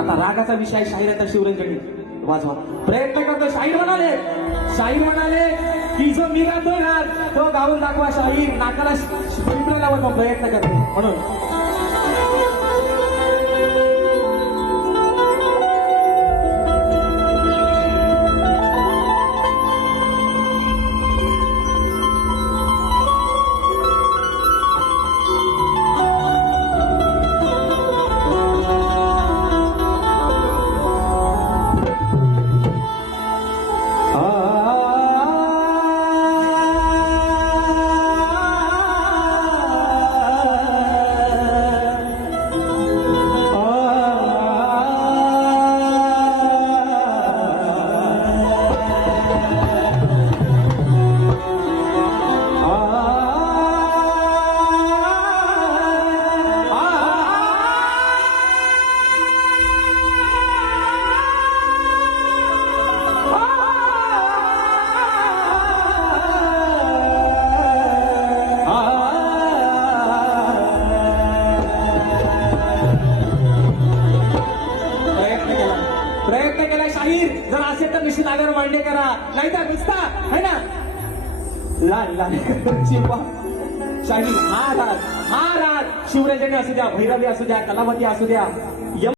आता रागाचा विषय शाहिराचा शिवरंजनी वाजवा प्रयत्न करतो. शाहीर म्हणाले की जो मी गातोय ना तो गाऊन दाखवा. शाहीर नाकाला पिंपळा लावत प्रयत्न करते म्हणून. प्रयत्न केला शाहीर. जर असेल तर निश्चित आगर मांडे करा, नाहीतर नुसता है ना लाल लाल शिवा. शाहीर हा राग शिवरंजनी असू द्या, भैरवी असू द्या, कलावती असू द्या,